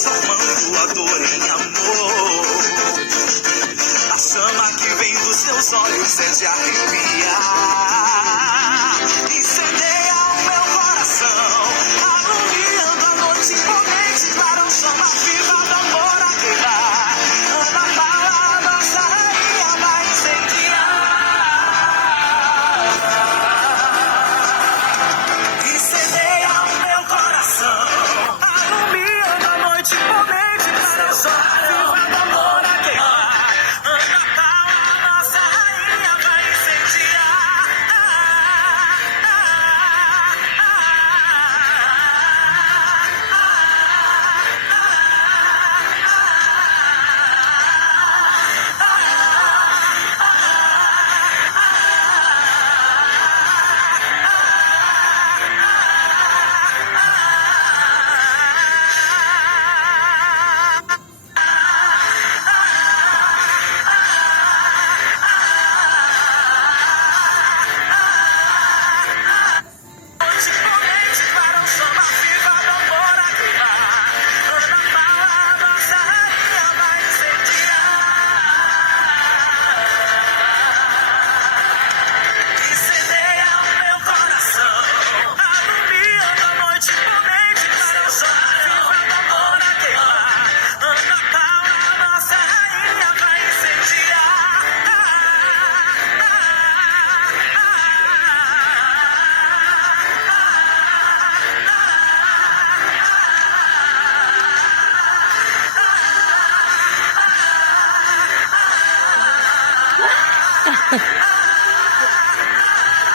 transformando a dor em amor. A chama que vem dos seus olhos é de arrepiar. Incendeia o meu coração, alumiando a noite imponente, para o chama viva do amor a queimar. Ana Paula, nossa rainha, vai incendiar. Incendeia o meu coração, alumiando a noite imponente, para o chama viva do amor a queimar. Ana Paula, nossa rainha, vai incendiar.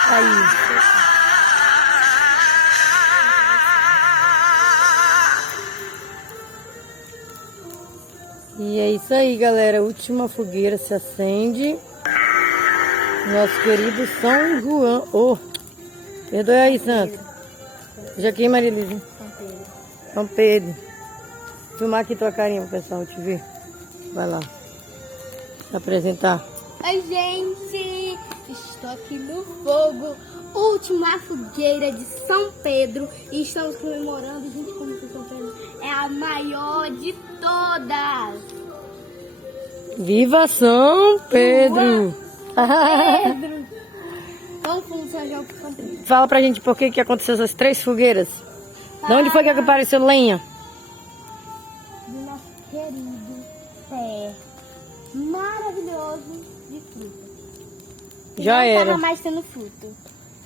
Aí. E é isso aí, galera. A última fogueira se acende. Nosso querido São João. Oh, perdoe aí, Santo. Já aqui, Maria Elisa. São Pedro. Vou filmar aqui tua carinha pro pessoal te ver. Vai lá. Se apresentar. Oi, gente! Estou aqui no fogo, última fogueira de São Pedro, e estamos comemorando, gente, como que São Pedro é a maior de todas! Viva São Pedro! Pedro! Vamos começar o São Pedro. Fala pra gente por que aconteceu essas 3 fogueiras. De onde foi que apareceu lenha? Do nosso querido pé maravilhoso de fruta. Já não era. Não mais tendo fruto.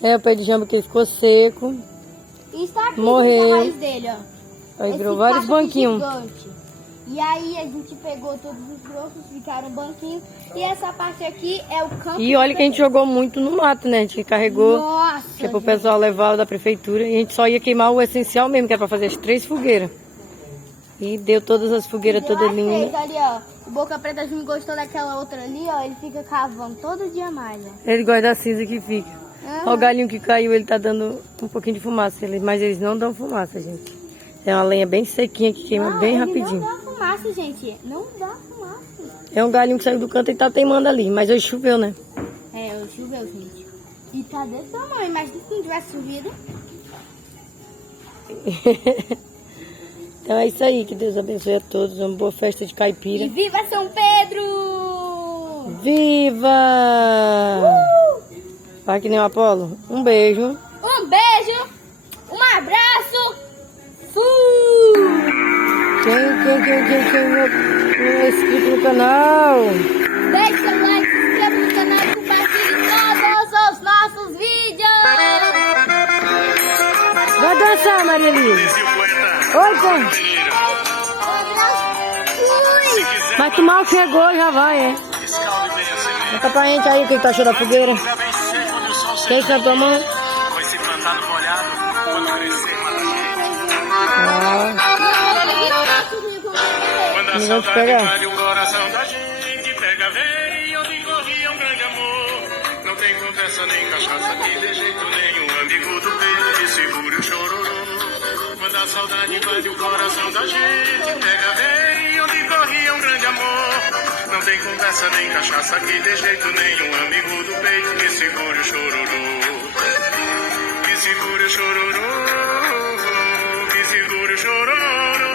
É, o pé de jambo que ficou seco. E está aqui Morreu. a raiz dele, ó. Aí Esse virou vários caco aqui banquinhos. gigante. E aí a gente pegou todos os grossos, ficaram banquinhos. E essa parte aqui é o campo. E olha que a gente jogou muito no mato, né? A gente carregou, Nossa, que é pro pessoal levar da prefeitura. E a gente só ia queimar o essencial mesmo, que era pra fazer as 3 fogueiras. E deu todas as fogueiras todas lindas. Ali, ó. O Boca Preta não gostou daquela outra ali, ó. Ele fica cavando todo dia mais, ó. Ele gosta da cinza que fica. Olha o galinho que caiu, ele tá dando um pouquinho de fumaça. Mas eles não dão fumaça, gente. É uma lenha bem sequinha que queima bem rapidinho. Não dá fumaça, gente. Não dá fumaça. É um galinho que saiu do canto e tá teimando ali. Mas hoje choveu, né? É, hoje choveu, gente. E tá desse tamanho. Imagina se não tivesse chovido. Então é isso aí. Que Deus abençoe a todos. Uma boa festa de caipira. E viva São Pedro! Viva! Vai que nem o Apolo. Um beijo. Um beijo, um abraço, fui! Quem não é inscrito no canal? Deixe seu like, se inscreva no canal e compartilhe todos os nossos vídeos! Vai dançar, Maria Elisa. Oi, pô. Mas tu mal chegou, já vai, é. Conta pra gente aí o que tu achou da fogueira. Quem está tua mão? Foi se plantar no molhado, quando crescer, mata gente. Quando a saudade invade o coração da gente, pega vem, onde corria um grande amor. Não tem conversa nem cachaça aqui de jeito nenhum, amigo do peito que segura o chororô. Quando a saudade invade o coração da gente, pega vem, onde corria um grande amor. Não tem conversa nem cachaça aqui de jeito nenhum, amigo do peito que segura o chororô. Que segura o chororô, que segura o chororô.